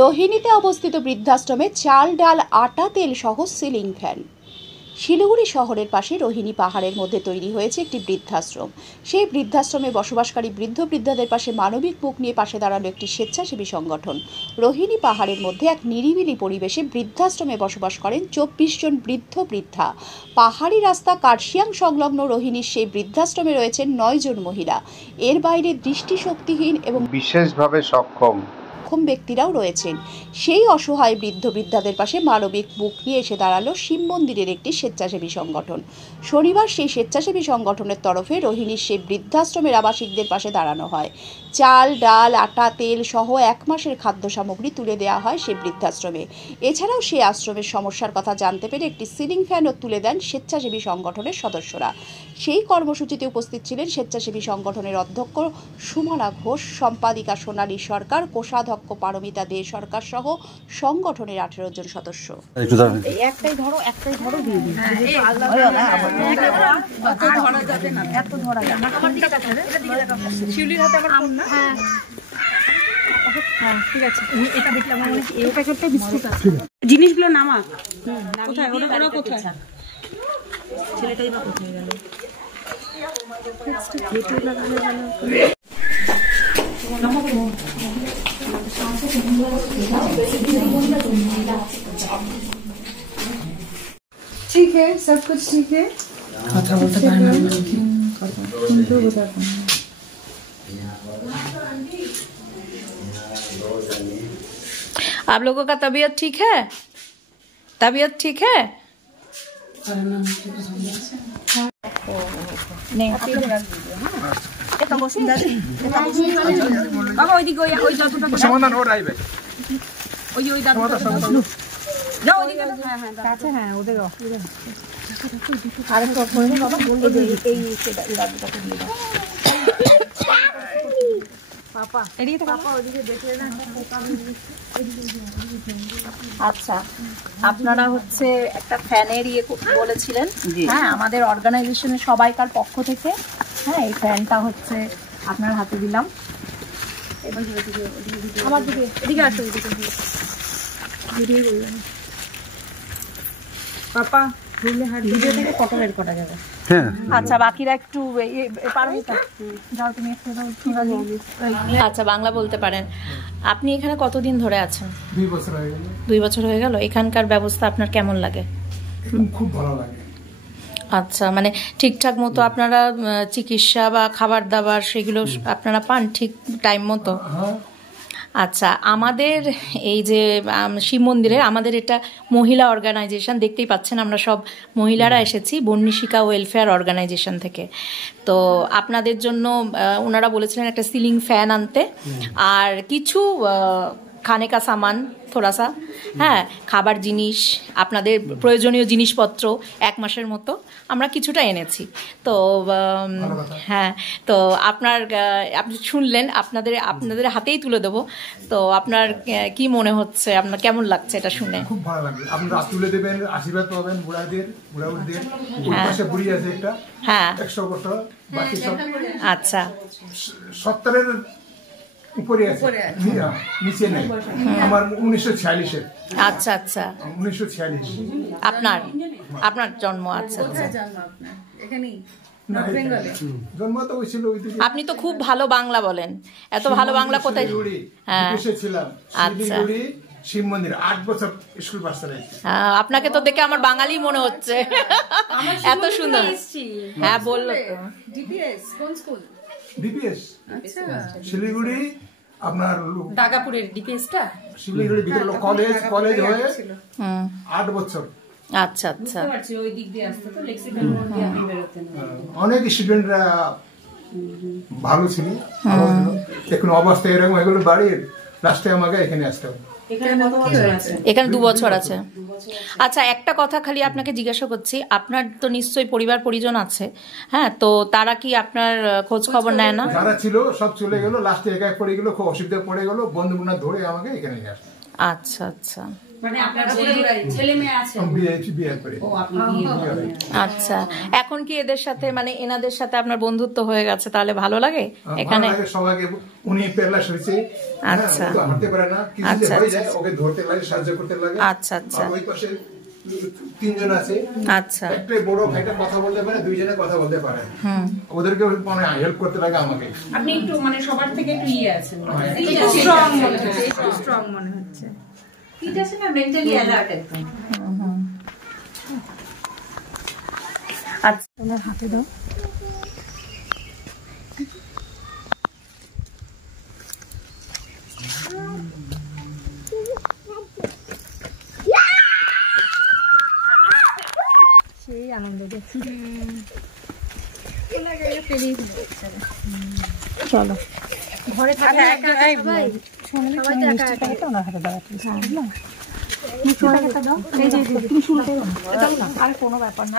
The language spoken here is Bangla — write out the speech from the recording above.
রোহিণীতে অবস্থিত বৃদ্ধাশ্রমে চাল ডাল আটা তেল সহ সিলিং ফ্যান। শিলিগুড়ি শহরের পাশে রোহিণী পাহাড়ের মধ্যে তৈরি হয়েছে একটি বৃদ্ধাশ্রম। সেই বৃদ্ধাশ্রমে বসবাসকারী বৃদ্ধ বৃদ্ধাদের পাশে মানবিক মুখ নিয়ে পাশে দাঁড়ালো একটি স্বেচ্ছাসেবী সংগঠন। রোহিণী পাহাড়ের মধ্যে এক নিরিবিলি পরিবেশে বৃদ্ধাশ্রমে বসবাস করেন 24 জন বৃদ্ধ বৃদ্ধা। পাহাড়ি রাস্তা কার্শিয়াং সংলগ্ন রোহিণীর সেই বৃদ্ধাশ্রমে রয়েছেন 9 জন মহিলা। এর বাইরে দৃষ্টিশক্তিহীন এবং বিশেষভাবে সক্ষম ব্যক্তিরাও রয়েছেন। সেই অসহায় বৃদ্ধ বৃদ্ধাদের পাশে মানবিক মুখ নিয়ে এসে দাঁড়ালো শিব মন্দিরের একটি স্বেচ্ছাসেবী সংগঠন। শনিবার সেই স্বেচ্ছাসেবী সংগঠনের তরফে রোহিণীর সেই বৃদ্ধাশ্রমের আবাসিকদের পাশে দাঁড়ানো হয়। চাল ডাল আটা তেল সহ 1 মাসের খাদ্য সামগ্রী তুলে দেওয়া হয় সেই বৃদ্ধাশ্রমে। এছাড়াও সেই আশ্রমের সমস্যার কথা জানতে পেরে একটি সিলিং ফ্যানও তুলে দেন স্বেচ্ছাসেবী সংগঠনের সদস্যরা। সেই কর্মসূচিতে উপস্থিত ছিলেন স্বেচ্ছাসেবী সংগঠনের অধ্যক্ষ সুমনা ঘোষ, সম্পাদিকা সোনালী সরকার, কোষাধ্যক্ষ পারমিতা দে সরকার সহ সংগঠনের 18 জন সদস্য। একটাই ধরো দিয়ে দিন। জিনিসগুলো নামা কোথায়, ওরা কোথায়? ছেলেটাই বা কোথায় গেল? ठीक है, सब कुछ ठीक है। आप लोगों का तबीयत ठीक है? तबीयत ठीक है? बाबा समाधान हो रहा है भाई। আচ্ছা, আপনারা হচ্ছে একটা ফ্যানের বলেছিলেন, হ্যাঁ, আমাদের অর্গানাইজেশনের সবাইকার পক্ষ থেকে, হ্যাঁ, এই ফ্যানটা হচ্ছে আপনার হাতে দিলাম। আমার দিকে এদিকে আসো, পাপা ভিডিও থেকে ফটো বের করা যাবে। আচ্ছা, বাকিরা একটু যাও, তুমি একটু। আচ্ছা, বাংলা বলতে পারেন। আপনি এখানে কতদিন ধরে আছেন? 2 বছর হয়ে গেল। 2 বছর হয়ে গেল। এখানকার ব্যবস্থা আপনার কেমন লাগে? খুব ভালো লাগে। আচ্ছা, মানে ঠিকঠাক মতো আপনারা চিকিৎসা বা খাবার দাবার সেগুলো আপনারা পান ঠিক টাইম মতো? আচ্ছা, আমাদের এই যে শিব মন্দিরে আমাদের এটা মহিলা অর্গানাইজেশন, দেখতেই পাচ্ছেন আমরা সব মহিলারা এসেছি বন্নিশিকা ওয়েলফেয়ার অর্গানাইজেশন থেকে। তো আপনাদের জন্য ওনারা বলেছিলেন একটা সিলিং ফ্যান আনতে, আর কিছু খানে কা সামান থোড়াসা, হ্যাঁ, খাবার জিনিস, আপনাদের প্রয়োজনীয় জিনিসপত্র 1 মাসের মতো আমরা কিছুটা এনেছি। তো হ্যাঁ, তো আপনি শুনলেন, আপনাদের হাতেই তুলে দেবো। তো আপনার কি মনে হচ্ছে, আপনার কেমন লাগছে এটা শুনে? খুব ভালো লাগবে। আপনারা তুলে দেবেন, আশীর্বাদ পাবেন বুড়াদের। পাশে বুড়ি আছে একটা, হ্যাঁ, 100 বছর, বাকি সব আচ্ছা 70-এর উপরে আছে, নিচে নেই। আমার 1946 এর। আচ্ছা আচ্ছা, 1946 আপনার জন্ম। আচ্ছা আচ্ছা, আপনি তো খুব ভালো বাংলা বলেন। এত ভালো বাংলা কোথায়? হ্যাঁ, আচ্ছা, শিব মন্দির 8 বছর স্কুল পাস করেছি। আপনাকে তো দেখে আমার বাঙালি মনে হচ্ছে, এত সুন্দর। হ্যাঁ, বললো তো। ডিপিএস কোন স্কুল? ডিপিএস শিলিগুড়ি, আপনার দাগাপুরের ডিপিএসটা শিলিগুড়ি ভিতরে কলেজ হয়ে 8 বছর। আচ্ছা আচ্ছা, ওই দিক দিয়ে আসতে তো লেক্সিকাল মোড় দিয়ে আপনি বেরোতেন। অনেক স্টুডেন্টরা ভালো ছিল, এখন অবস্থা এরকম হয়ে গেল বাড়ির, লাস্টে আমাকে এখানে আসতে হবে। এখানে 2 বছর আছে। আচ্ছা, একটা কথা খালি আপনাকে জিজ্ঞাসা করছি, আপনার তো নিশ্চয়ই পরিবার পরিজন আছে, হ্যাঁ, তো তারা কি আপনার খোঁজ খবর নেয় না? যারা ছিল সব চলে গেল, লাস্টে একা পড়ে গেল, খুব অসুবিধা পড়ে গেল, বন্ধু বান্ধব ধরে আমাকে এখানে নিয়ে আসে। আচ্ছা আচ্ছা, মানে আপনার ছেলে মেয়ে আছে? বিয়ে করে। ও আপনি বিয়ে। আচ্ছা, এখন কি এদের সাথে মানে এনাদের সাথে আপনার বন্ধুত্ব হয়ে গেছে, তাহলে ভালো লাগে এখানে? সবাইকে উনি পেলাস হয়েছে, আচ্ছা হাঁটতে পারে না, কিছু আচ্ছা হয়ে যায় ওকে ধরতে লাগে, সাহায্য করতে লাগে। আচ্ছা আচ্ছা ওই পাশে 3 জন আছে, আচ্ছা একটা বড় ভাইটা কথা বলতে পারে, 2 জনে কথা বলতে পারে, ওদেরকে মানে হেল্প করতে লাগে আমাকে। আপনি একটু মানে সবার থেকে একটু ইয়ে আছেন, স্ট্রং মনে হচ্ছে। ঠিক আছে না, মেন্টালি অ্যালার্ট একদম। আচ্ছা, তোমার হাতে দাও। সেই আনন্দ দেখছি। চলো ঘরে থাকে সবাই, সবাই তো একা একা। ওনার হাতে দাও। তুমি শুরু করো। আরে কোনো ব্যাপার না।